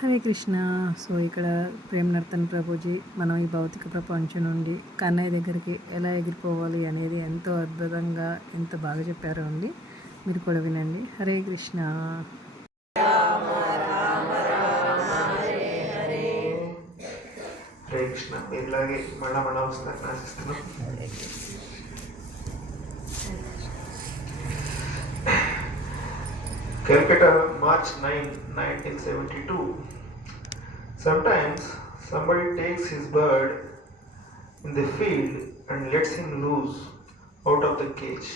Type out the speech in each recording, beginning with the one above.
Hare Krishna. So ఇక్కడ ప్రేమ్ నర్తన్ ప్రభుజీ మనం ఈ భౌతిక ప్రపంచం నుండి కన్నయ్య దగ్గరికి ఎలా ఎగిరిపోవాలి అనేది ఎంతో అద్భుతంగా ఎంత బాగా చెప్పారో అండి. మీరు కూడా వినండి. హరే కృష్ణ. హరే కృష్ణ. ఇలాగే మళ్ళా వస్తాను ఆశిస్తున్నాం. Calcutta, March 9, 1972. Sometimes somebody takes his bird in the field and lets him loose out of the cage.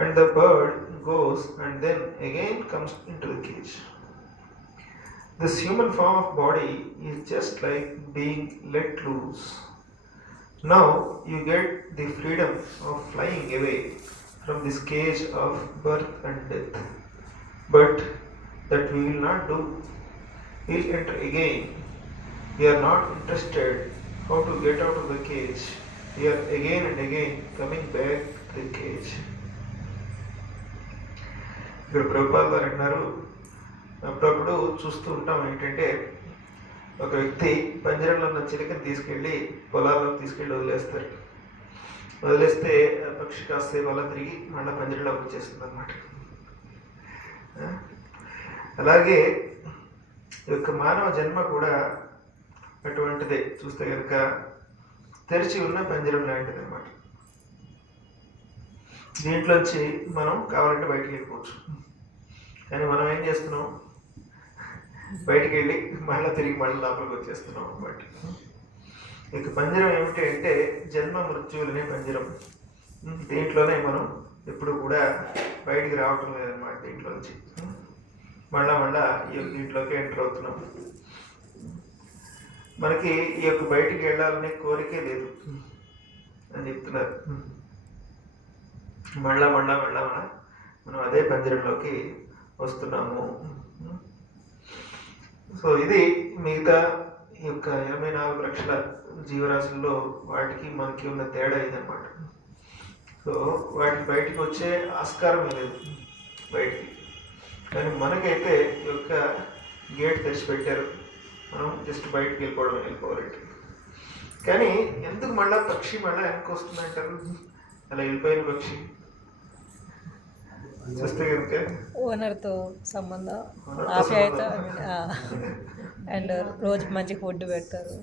And the bird goes and then again comes into the cage. This human form of body is just like being let loose. Now you get the freedom of flying away from this cage of birth and death. But that we will not do. We'll enter again. We are not interested how to get out of the cage. We are again and again coming back to the cage. ఇక్కడ ప్రభుపాద గారు అంటున్నారు, అప్పుడప్పుడు చూస్తూ ఉంటాం ఏంటంటే ఒక వ్యక్తి పంజరంలో ఉన్న చిలుకని తీసుకెళ్ళి పొలాల్లోకి తీసుకెళ్ళి వదిలేస్తే పక్షి కాసేపు అలా తిరిగి మళ్ళీ పంజరంలోకి వచ్చేస్తుంది అన్నమాట. అలాగే ఈ యొక్క మానవ జన్మ కూడా అటువంటిదే. చూస్తే కనుక తెరిచి ఉన్న పంజరం లాంటిది అనమాట. దీంట్లోంచి మనం కావాలంటే బయటికి వెళ్ళిపోవచ్చు. కానీ మనం ఏం చేస్తున్నాం, బయటికి వెళ్ళి తిరిగి మళ్ళీ లోపలికి వచ్చేస్తున్నాం అనమాట. ఇక పంజరం ఏమిటి అంటే జన్మ మృత్యువులనే పంజరం. దీంట్లోనే మనం ఎప్పుడు కూడా బయటికి రావటం లేదన్నమాట. దీంట్లోంచి మళ్ళా దీంట్లోకి ఎంటర్ అవుతున్నాం. మనకి ఈ యొక్క బయటికి వెళ్ళాలనే కోరికే లేదు అని చెప్తున్నారు. మళ్ళా మనం అదే పంజరంలోకి వస్తున్నాము. సో ఇది మిగతా ఈ యొక్క 84 లక్షల జీవరాశుల్లో వాటికి మనకి ఉన్న తేడా ఇదన్నమాట. సో వాటికి బయటికి వచ్చే ఆస్కారం లేదు బయటికి. కానీ మనకైతే ఈ యొక్క గేట్ తెరిచిపెట్టారు, మనం జస్ట్ బయటికి వెళ్ళిపోవాలంటే. కానీ ఎందుకు మళ్ళీ పక్షి వెనక్కి వస్తుందంటారు? అలా వెళ్ళిపోయిన పక్షి చూస్తే కనుక ఓనర్తో సంబంధం, ఆప్యాయత, అండ్ రోజు మంచి ఫుడ్ పెడతారు.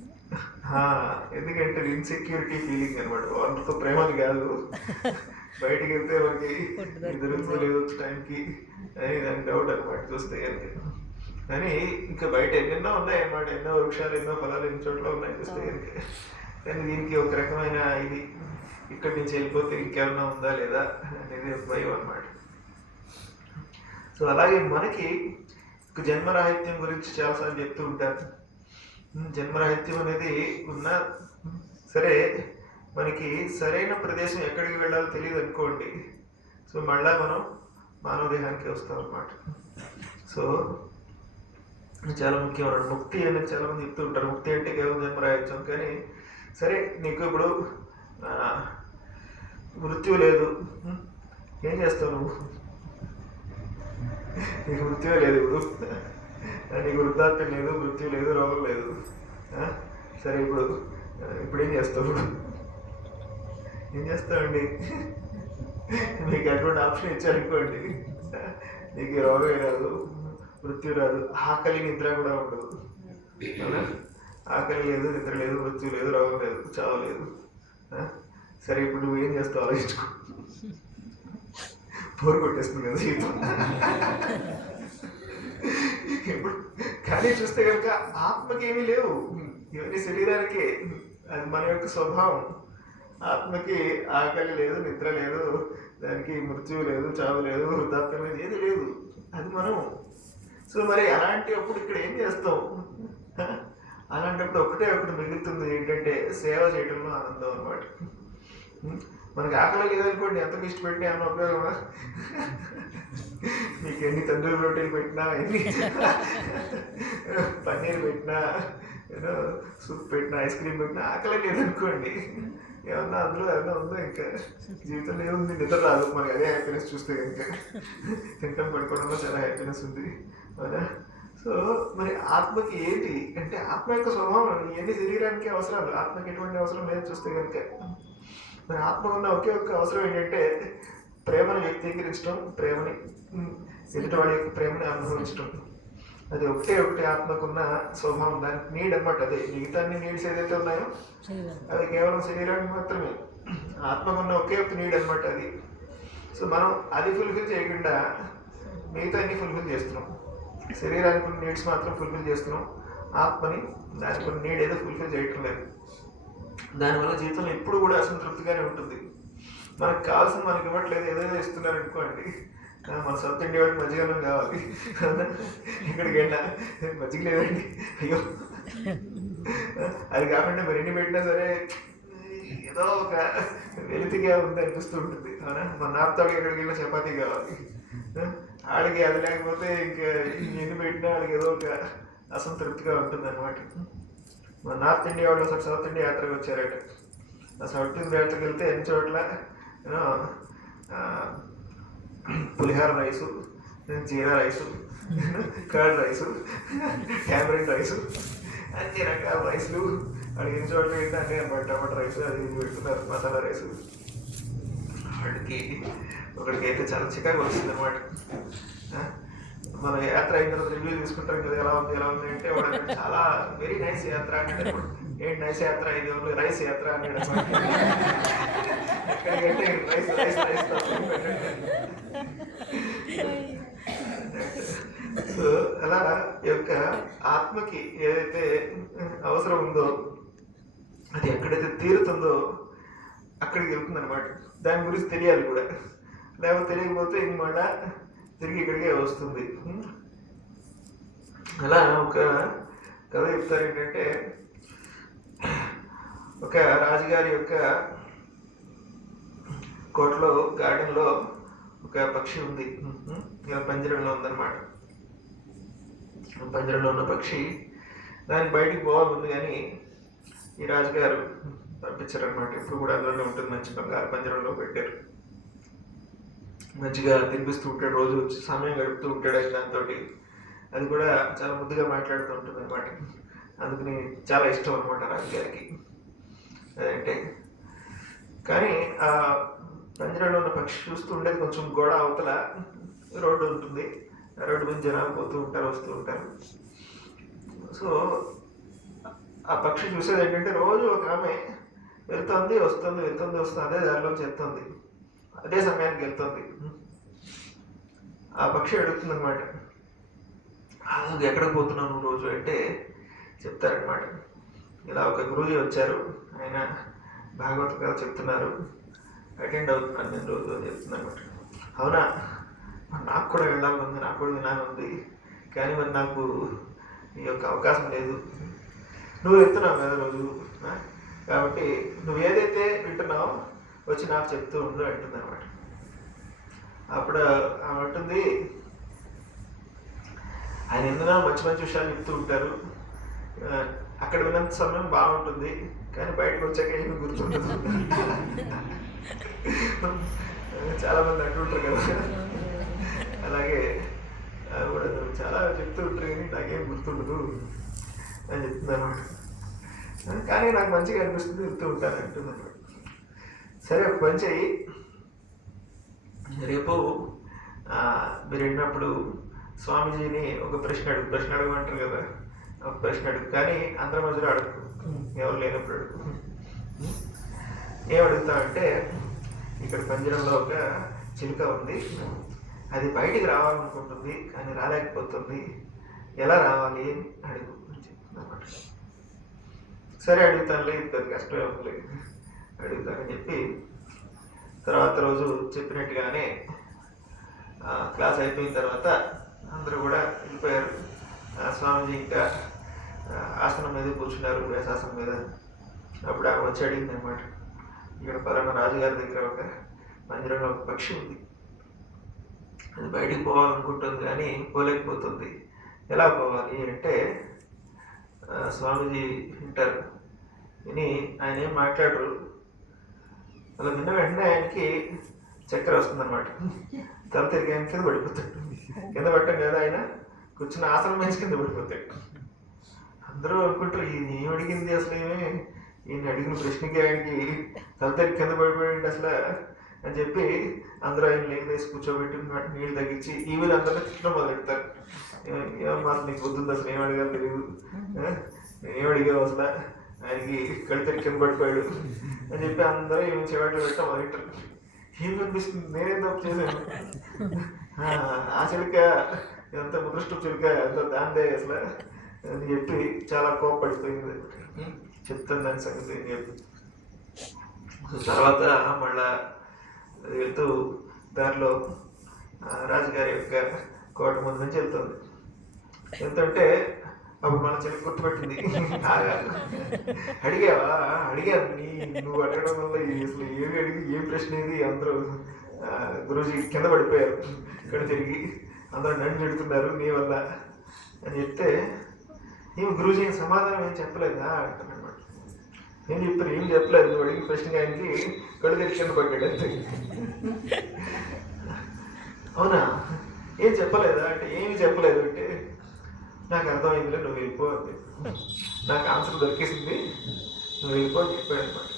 ఎందుకంటే ఇన్సెక్యూరిటీ ఫీలింగ్ అనమాట. ఓనర్తో ప్రేమని కాదు, బయటికి వెళ్తే మనకి దొరుకుతలేదు టైంకి అని దానికి డౌట్ అనమాట చూస్తే కనుక. కానీ ఇంకా బయట ఎన్నెన్నో ఉన్నాయన్నమాట, ఎన్నో వృక్షాలు, ఎన్నో ఫలాలు ఎన్ని చోట్ల ఉన్నాయి చూస్తే కనుక. కానీ దీనికి ఒక రకమైన ఇది ఇక్కడి నుంచి వెళ్ళిపోతే ఇంకేమన్నా ఉందా లేదా అనేది భయం అనమాట. సో అలాగే మనకి జన్మరాహిత్యం గురించి చాలాసార్లు చెప్తూ ఉంటారు. జన్మరాహిత్యం అనేది ఉన్నా సరే మనకి సరైన ప్రదేశం ఎక్కడికి వెళ్ళాలో తెలియదు అనుకోండి. సో మళ్ళా మనం మానవ దేహానికి వస్తాం అన్నమాట. సో చాలా ముఖ్యమైన ముక్తి అనేది చాలామంది చెప్తూ ఉంటారు. ముక్తి అంటే కేవలం జన్మరాహిత్యం. కానీ సరే నీకు ఇప్పుడు మృత్యు లేదు, ఏం చేస్తావు నువ్వు? నీకు మృత్యువే లేదు, ఇప్పుడు నీకు వృద్ధాప్యం లేదు, మృత్యు లేదు, రోగం లేదు. సరే ఇప్పుడు ఏం చేస్తావు? ఏం చేస్తామండి? మీకు అటువంటి ఆప్షన్ ఇచ్చారనుకోండి, నీకు రోగం రాదు, మృత్యు రాదు, ఆకలి నిద్ర కూడా ఉండదు. ఆకలి లేదు, నిద్ర లేదు, మృత్యు లేదు, రోగం లేదు, చావు లేదు. సరే ఇప్పుడు నువ్వు ఏం చేస్తావు ఆలోచించుకో. బోర్ కొట్టేస్తుంది కదా జీవితం. ఇప్పుడు కానీ చూస్తే కనుక ఆత్మకి ఏమీ లేవు, ఇవన్నీ శరీరానికే. అది మన యొక్క స్వభావం. ఆత్మకి ఆకలి లేదు, నిద్ర లేదు, దానికి మృత్యువు లేదు, చావు లేదు, వృద్ధాప్యం లేదు, ఏది లేదు. అది మనం. సో మరి అలాంటప్పుడు ఇక్కడ ఏం చేస్తాం? అలాంటప్పుడు ఒకటి మిగులుతుంది ఏంటంటే సేవ చేయడంలో ఆనందం అన్నమాట. మనకి ఆకలి లేదనుకోండి, ఎంతకు ఇష్టపెట్టినా ఏమన్నా ఉపయోగమా? మీకు ఎన్ని తందూరి రోటీలు పెట్టినా, ఎన్ని పన్నీర్ పెట్టినా, సూప్ పెట్టినా, ఐస్ క్రీమ్ పెట్టినా ఆకలి లేదనుకోండి, ఏమన్నా అందులో ఏమన్నా ఉందో ఇంకా జీవితంలో ఏముంది? నిద్ర రాదు మనకి. అదే హ్యాపీనెస్ చూస్తే కనుక. తింటాం పడుకోవడంలో చాలా హ్యాపీనెస్ ఉంది, అవునా? సో మరి ఆత్మకి ఏంటి అంటే ఆత్మ యొక్క స్వభావం ఇవన్నీ శరీరానికి అవసరాలు, ఆత్మకి ఎటువంటి అవసరం లేదు చూస్తే కనుక. మరి ఆత్మకు ఉన్న ఒకే ఒక్క అవసరం ఏంటంటే ప్రేమను వ్యక్తీకరించడం, ప్రేమని ఎదుటివాడి యొక్క ప్రేమని అనుభవించడం. అది ఒకటే ఆత్మకున్న స్వభావం, దానికి నీడ్ అనమాట. అదే మిగతా నీడ్స్ ఏదైతే ఉన్నాయో అవి కేవలం శరీరానికి మాత్రమే. ఆత్మకున్న ఒకే ఒక నీడ్ అనమాట అది. సో మనం అది ఫుల్ఫిల్ చేయకుండా మిగతా అన్ని ఫుల్ఫిల్ చేస్తున్నాం. శరీరానికి కొన్ని నీడ్స్ మాత్రం ఫుల్ఫిల్ చేస్తున్నాం, ఆత్మని దానికి కొన్ని నీడ్ ఏదో ఫుల్ఫిల్ చేయటం లేదు. దానివల్ల జీవితంలో ఎప్పుడు కూడా అసంతృప్తిగానే ఉంటుంది. మనకు కావాల్సింది మనకి ఇవ్వట్లేదు, ఏదైనా ఇస్తున్నారు అనుకోండి. మన సొంత ఇంటి వాడికి మజ్జిగన్నం కావాలి, ఇక్కడికి వెళ్ళా మజ్జిగ లేదండి, అయ్యో అది కాకుండా మరి ఎన్ని పెట్టినా సరే ఏదో ఒక వెలితిగా ఉంది అనిపిస్తూ ఉంటుంది. అవునా, మన నాపుతాడికి ఎక్కడికి వెళ్ళినా చపాతీ కావాలి, ఆడికి అది లేకపోతే ఇంకా ఎన్ని పెట్టినా ఆడికి ఏదో ఒక అసంతృప్తిగా ఉంటుంది అనమాట. మన నార్త్ ఇండియా వాళ్ళు ఒకసారి సౌత్ ఇండియా యాత్రకు వచ్చారట. ఆ సౌత్ ఇండియా యాత్రకు వెళ్తే ఎన్ని చోట్ల పులిహార రైసు, జీరా రైసు, కర్డ్ రైసు, క్యామరిన్ రైసు, అన్ని రకాల రైసులు వాడికి ఎన్ని చోట్ల ఏంటి అన్నీ అనమాట. టమాటా రైసు అది పెడుతున్నారు, మసాలా రైసు. ఒకడికి అయితే చాలా చికాకు వస్తుంది అనమాట. మన యాత్ర అయిన తర్వాత రివ్యూ తీసుకుంటాం కదా, ఎలా ఉంది అంటే వాడు చాలా వెరీ నైస్ యాత్ర అంటే, ఏంటి నైస్ యాత్ర, ఇది ఓన్లీ రైస్ యాత్ర అన్నాడు అనమాట. ఎక్కడికంటే రైస్ రైస్ రైస్ సో అలా ఈ యొక్క ఆత్మకి ఏదైతే అవసరం ఉందో అది ఎక్కడైతే తీరుతుందో అక్కడికి వెళ్తుంది అనమాట. దాని గురించి తెలియాలి కూడా, లేకపోతే తెలియకపోతే ఇంక మళ్ళా తిరిగి ఇక్కడికే వస్తుంది. అలా ఒక కథ చెప్తారు ఏంటంటే, ఒక రాజుగారి యొక్క కోటలో గార్డెన్లో ఒక పక్షి ఉంది, ఇలా పంజరంలో ఉందన్నమాట. పంజరంలో ఉన్న పక్షి దానికి బయటికి పోవాలనుంది, కానీ ఈ రాజుగారు పంపించారనమాట. ఇప్పుడు కూడా అందులోనే ఉంటుంది, మంచి బంగారు పంజరంలో పెట్టారు. మంచిగా తినిపిస్తూ ఉంటాడు, రోజు వచ్చి సమయం గడుపుతూ ఉంటాడు ఆయన దాంతో. అది కూడా చాలా ముద్దుగా మాట్లాడుతూ ఉంటుంది అనమాట. అందుకని చాలా ఇష్టం అనమాట రాజుగారికి అదంటే. కానీ ఆ పంజరంలో ఉన్న పక్షి చూస్తూ ఉండేది కొంచెం గోడ అవతల రోడ్డు ఉంటుంది, రోడ్డు మీద జనాలు పోతూ ఉంటారు, వస్తూ ఉంటారు. సో ఆ పక్షి చూసేది ఏంటంటే, రోజు ఒక ఆమె వెళ్తుంది వస్తుంది, వెళ్తుంది వస్తుంది, అదే దారిలో చెప్తుంది, అదే సమయానికి వెళ్తుంది. ఆ పక్షి అడుగుతుంది అనమాట, నువ్వు ఎక్కడికి పోతున్నావు నువ్వు రోజు అంటే చెప్తారనమాట. ఇలా ఒక గురూజీ వచ్చారు, ఆయన భాగవత కథ చెప్తున్నారు, అటెండ్ అవుతున్నాను నేను రోజు అని చెప్తుంది అనమాట. అవునా, నాకు కూడా వెళ్ళాలని, నాకు కూడా వినాలని, కానీ మరి నాకు ఈ యొక్క అవకాశం లేదు. నువ్వు వెళ్తున్నావు కదా రోజు, కాబట్టి నువ్వు ఏదైతే వింటున్నావో వచ్చి నాకు చెప్తూ ఉండు అంటుంది అనమాట. అప్పుడు ఆమె అంటుంది, ఆయన ఎందులో మంచి మంచి విషయాలు చెప్తూ ఉంటారు, అక్కడ విన్నంత సమయం బాగుంటుంది, కానీ బయటకు వచ్చాక ఏమి గుర్తుండదు. చాలా మంది అంటుంటారు కదా, అలాగే కూడా చాలా చెప్తూ ఉంటారు కానీ నాకేం గుర్తుండదు అని చెప్తుంది అనమాట. కానీ నాకు మంచిగా అనిపిస్తుంది, వెళ్తూ ఉంటాను అంటుంది అనమాట. సరే, ఒక పని చెయ్యి, రేపు మీరు వెళ్ళినప్పుడు స్వామీజీని ఒక ప్రశ్న అడగమంటారు కదా, ఒక ప్రశ్న అడుగు, కానీ అందరి మధ్యలో అడుగు, ఎవరు లేనప్పుడు అడుగు. ఏం అడుగుతామంటే, ఇక్కడ పంజరంలో ఒక చిలుక ఉంది, అది బయటికి రావాలనుకుంటుంది కానీ రాలేకపోతుంది, ఎలా రావాలి అని అడుగు అని చెప్తుంది అన్నమాట. సరే అడుగుతానులే, ఇది పెద్ద కష్టమే ఉంది, అడుగుతానని చెప్పి తర్వాత రోజు చెప్పినట్టుగానే క్లాస్ అయిపోయిన తర్వాత అందరూ కూడా వెళ్ళిపోయారు. స్వామీజీ ఇంకా ఆసనం మీద కూర్చున్నారు, వ్యాసాసనం మీద. అప్పుడు ఆమె వచ్చి అడిగింది అనమాట, ఇక్కడ పలానా రాజుగారి దగ్గర ఒక మందిరంలో ఒక పక్షి ఉంది, అది బయటికి పోవాలనుకుంటుంది కానీ పోలేకపోతుంది, ఎలా పోవాలి అంటే స్వామీజీ వింటారు, విని ఆయన ఏం మాట్లాడరు. అలా విన్న వెంటనే ఆయనకి చక్కెర వస్తుందన్నమాట, తల తిరిగి ఆయన కింద పడిపోతాడు. కింద పట్టం కదా ఆయన కూర్చుని ఆసనం మంచి కింద పడిపోతాడు. అందరూ అనుకుంటారు ఈయన ఏం అడిగింది అసలు, ఈయన అడిగిన ప్రశ్నకి ఆయనకి తలతడి కింద పడిపోయింది అసలు అని చెప్పి అందరూ ఆయన లేదేసి కూర్చోబెట్టి నీళ్ళు తగ్గించి ఈ వీళ్ళు అందరూ తిట్టడం మొదలెడతారు. ఏమమ్మా నీకు వద్దు అసలు ఏం అడిగా తెలియదు, ఏం అడిగావు అసలు, ఆయనకి కడితడి కింద పడిపోయాడు అని చెప్పి అందరూ ఏమి చెవాట్లు పెట్టడం మొదలెట్టారు. ఏం కనిపిస్తుంది, నేనేం తప్పు చేశాను, ఆ చిలుక ఎంత ముదృష్టం చిలుక ఎంత దాందే అసలు అని చెప్పి చాలా కోపడిపోయింది. చెప్తాను దాని సంగతి అని చెప్పి తర్వాత మళ్ళా వెళ్తూ దారిలో రాజుగారి యొక్క కోట ముందు నుంచి వెళ్తుంది. వెళ్తుంటే అప్పుడు మన చెల్లి గుర్తుపెట్టింది. అడిగావా, అడిగాను, నువ్వు అడగడం వల్ల అసలు ఏమి అడిగి ఏం ప్రశ్న ఇది, అందరూ గురూజీ కింద పడిపోయారు ఇక్కడ తిరిగి, అందరూ నన్ను పెడుతున్నారు నీ వల్ల అని చెప్తే ఏమి గురూజీ సమాధానం ఏం చెప్పలేదా అంటున్నాడు. ఏం చెప్పారు, ఏం చెప్పలేదు, నువ్వు అడిగిన ప్రశ్నకి ఆయనకి కళ్ళు తెచ్చి కింద పడ్డాడు అంతే. అవునా, ఏం చెప్పలేదా అంటే ఏమి చెప్పలేదు అంటే నాకు అర్థమైందిలే నువ్వు వెళ్ళిపో అంతే, నాకు ఆన్సర్ దొరికేసింది నువ్వు వెళ్ళిపో అని చెప్పాడు అనమాట.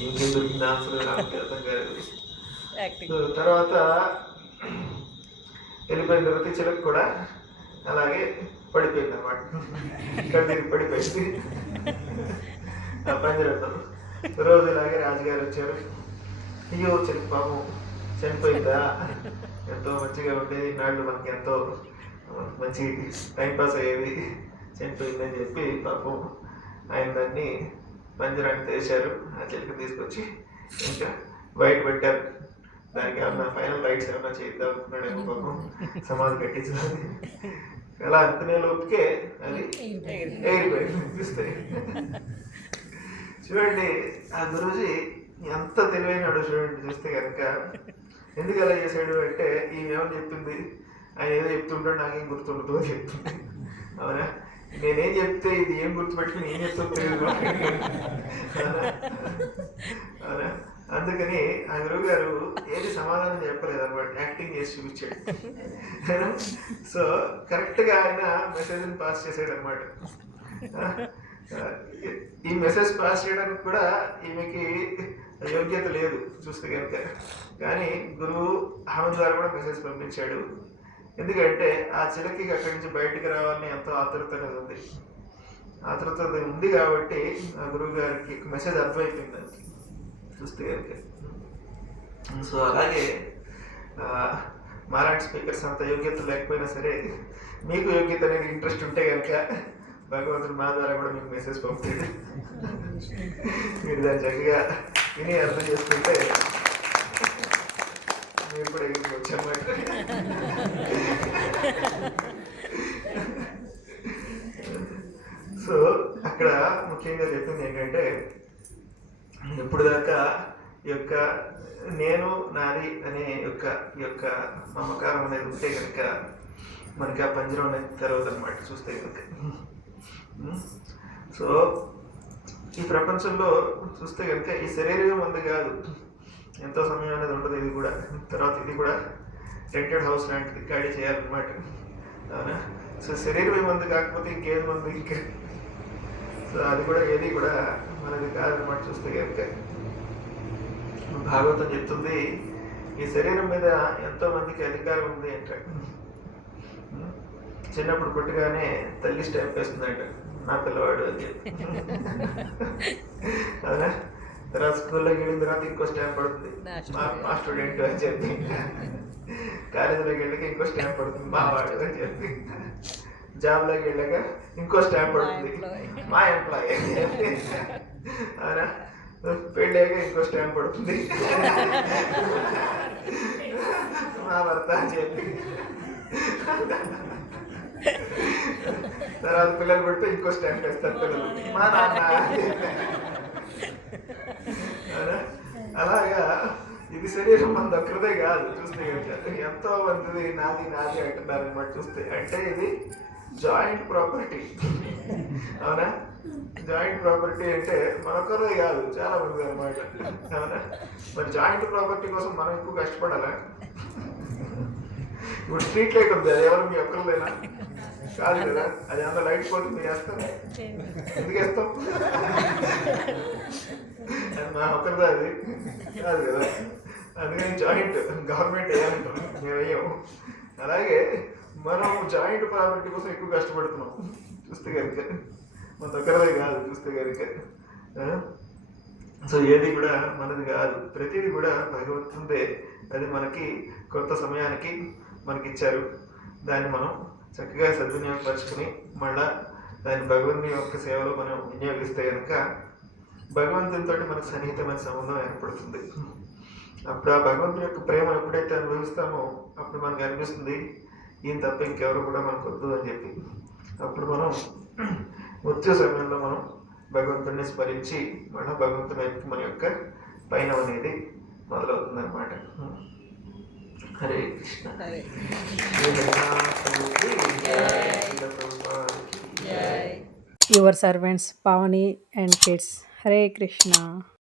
ఏం దొరికింది ఆన్సర్ నాకు అర్థం కాదు. తర్వాత వెళ్ళిపోయిన తర్వాత చిలక కూడా అలాగే పడిపోయింది అనమాట, ఇక్కడ తిరిగి పడిపోయింది ఆ పంజరంలో. రోజు ఇలాగే రాజుగారు వచ్చారు. అయ్యో చిలక పాపం చనిపోయిందా, ఎంతో మంచిగా ఉండేది, నాళ్ళు మనకి ఎంతో మంచి టైంపాస్ అయ్యేది, చనిపోయిందని చెప్పి పాపం ఆయన దాన్ని పంజరాన్ని తెరిచారు. ఆ చిలుకని తీసుకొచ్చి ఇంకా బయట పెట్టారు. దానికి ఏమన్నా ఫైనల్ రైట్స్ ఏమన్నా చేద్దాం అనుకున్నాడేమో పాపం, సమాధి కట్టించాలి. అలా అనుకునే లోపుకే అది ఎగిరిపోయింది చూస్తే. చూడండి ఆ గురూజీ ఎంత తెలివైనడు చూడండి చూస్తే కనుక. ఎందుకు అలా చేశాడు అంటే ఈమెమని చెప్పింది, ఆయన ఏదో చెప్తుంటాడు నాకేం గుర్తుండదు అని చెప్తుంది. అవునా, నేనేం చెప్తే ఇది ఏం గుర్తుపెట్టుకుని ఏం చెప్తుందో తెలియదు. అవునా, అందుకని ఆ గురువు గారు ఏది సమాధానం చెప్పలేదు అనమాట, యాక్టింగ్ చేసి చూపించాడు. సో కరెక్ట్గా ఆయన మెసేజ్ని పాస్ చేసాడు అనమాట. ఈ మెసేజ్ పాస్ చేయడానికి కూడా ఈమెకి యోగ్యత లేదు చూస్తే కనుక, కానీ గురువు ఆమె ద్వారా కూడా మెసేజ్ పంపించాడు. ఎందుకంటే ఆ చిలకి అక్కడి నుంచి బయటికి రావాలని ఎంతో ఆతృత అనేది ఉంది. ఆతృత ఉంది కాబట్టి ఆ గురువు గారికి మెసేజ్ అర్థమైపోయింది అది చూస్తే కనుక. సో అలాగే మాలాంటి స్పీకర్స్ అంత యోగ్యత లేకపోయినా సరే మీకు యోగ్యత అనేది ఇంట్రెస్ట్ ఉంటే కనుక భగవంతుడు మా ద్వారా కూడా మీకు మెసేజ్ పంపుతాడు. మీరు దాన్ని చక్కగా విని అర్థం చేసుకుంటే మీరు కూడా వచ్చామాట. సో అక్కడ ముఖ్యంగా చెప్పింది ఏంటంటే ఎప్పుడు దాకా ఈ యొక్క నేను నాది అనే యొక్క మమకారం అనేది ఉంటే కనుక మనకి ఆ పంజరం అనేది తెరవదు అనమాట చూస్తే కనుక. సో ఈ ప్రపంచంలో చూస్తే కనుక ఈ శరీరమే మంది కాదు, ఎంతో సమయం అనేది ఉండదు. ఇది కూడా తర్వాత ఇది కూడా రెంటెడ్ హౌస్ లాంటిది, ఖాళీ చేయాలన్నమాట. అవునా, సో శరీరం ఏమంది కాకపోతే ఇంకేది మంది ఇంకా, సో అది కూడా ఏది కూడా మనది కాదనమాట చూస్తే కనుక. భాగవతం చెప్తుంది ఈ శరీరం మీద ఎంతో మందికి అధికారం ఉంది అంటే. చిన్నప్పుడు పుట్టగానే తల్లి స్టాంప్ వేస్తుందంట, నా పిల్లవాడు అని చెప్పి. అవునా, తర్వాత స్కూల్లోకి వెళ్ళిన తర్వాత ఇంకో స్టాంప్ పడుతుంది, మా స్టూడెంట్ అని చెప్పి. కాలేజీలోకి వెళ్ళాక ఇంకో స్టాంప్ పడుతుంది, మా వాడు అని చెప్పి. జాబ్లోకి వెళ్ళాక ఇంకో స్టాంప్ పడుతుంది, మా ఎంప్లాయీ అని చెప్పి. అవునా, పెళ్ళాక ఇంకో స్టాంప్ పడుతుంది, మా భర్త అని చెప్పి. తర్వాత పిల్లలు పెడితే ఇంకో స్టాంప్ వేస్తారు పిల్లలు, మా నాన్న. అలాగా ఇది శరీరం మన ఒక్కరిదే కాదు చూస్తే, ఎంతో మంది నాది నాది అంటున్నారు అనమాట చూస్తే. అంటే ఇది జాయింట్ ప్రాపర్టీ. అవునా, జాయింట్ ప్రాపర్టీ అంటే మనొక్కరే కాదు, చాలా మంది అనమాట. అవునా, మరి జాయింట్ ప్రాపర్టీ కోసం మనం ఎక్కువ కష్టపడాలా? ఇప్పుడు స్ట్రీట్ లైట్ ఉంది, అది ఎవరు మీ ఒక్కరిదేనా? కాదు కదా, అది ఏమన్నా లైట్ పోతే మీరు వేస్తారా? ఎందుకు వేస్తాం? అది మా ఒక్కరిదా? అది కాదు కదా. అందుకని జాయింట్ గవర్నమెంట్ వేయాలంటాం, మేము వేయము. అలాగే మనం జాయింట్ ప్రాపర్టీ కోసం ఎక్కువ కష్టపడుతున్నాం చూస్తే కనుక, మన ఒక్కరిదే కాదు చూస్తే కనుక. సో ఏది కూడా మనది కాదు, ప్రతిదీ కూడా భగవంతుడే. అది మనకి కొంత సమయానికి మనకి ఇచ్చారు, దాన్ని మనం చక్కగా సద్వినియోగపరుచుకుని మళ్ళా దాన్ని భగవంతుని యొక్క సేవలో మనం వినియోగిస్తే కనుక భగవంతునితో మనకు సన్నిహితమైన సంబంధం ఏర్పడుతుంది. అప్పుడు ఆ భగవంతుని యొక్క ప్రేమను ఎప్పుడైతే అనుభవిస్తామో అప్పుడు మనకు అనిపిస్తుంది ఈయన తప్ప ఇంకెవరు కూడా మనకు వద్దు అని చెప్పి. అప్పుడు మనం మృత్యు సమయంలో మనం భగవంతుడిని స్మరించి మళ్ళీ భగవంతుని వైపుకి మన యొక్క పయనం అనేది మొదలవుతుంది అన్నమాట. Hare Krishna. Hare your servants Pavani and kids. Hare Krishna.